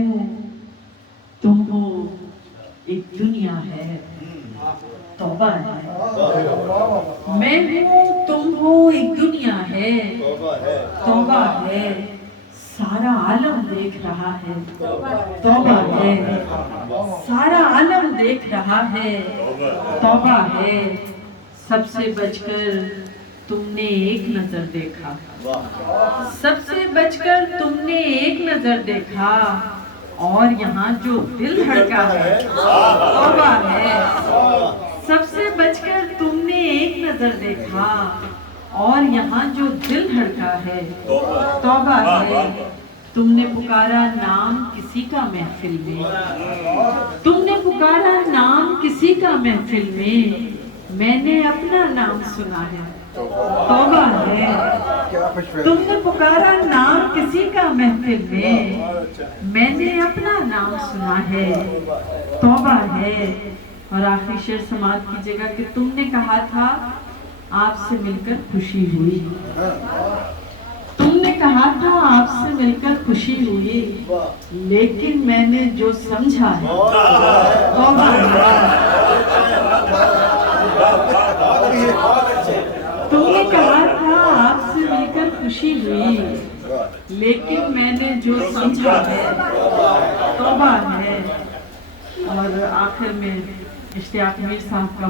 ہوں تم ہو ایک دنیا ہے، توبہ ہے۔ میں ہوں تم ہو ایک دنیا ہے، توبہ ہے۔ سارا عالم دیکھ رہا ہے، توبہ ہے۔ سارا عالم دیکھ رہا ہے، توبہ ہے۔ سب سے بچ کر تم نے ایک نظر دیکھا، سب سے بچ کر تم نے ایک نظر دیکھا، اور یہاں جو دل دھڑکا ہے توبہ ہے۔ سب سے بچ کر تم نے ایک نظر دیکھا، اور یہاں جو دل دھڑکا ہے توبہ ہے۔ تم نے پکارا نام کسی کا محفل میں، تم نے پکارا نام کسی کا محفل میں نے اپنا نام سنا ہے، توبہ ہے۔ تم نے پکارا نام کسی کا محفل میں نے اپنا نام سنا ہے، توبہ ہے۔ اور آخری شعر سماعت کیجئے گا کہ تم نے کہا تھا آپ سے مل کر خوشی ہوئی، تم نے کہا تھا آپ سے مل کر خوشی ہوئی، لیکن میں نے جو سمجھا ہے توبہ ہے۔ تم نے کہا تھا آپ سے مل کر خوشی ہوئی، لیکن میں نے جو سمجھا ہے توبہ ہے۔ اور آخر میں اشتیاق میر صاحب کا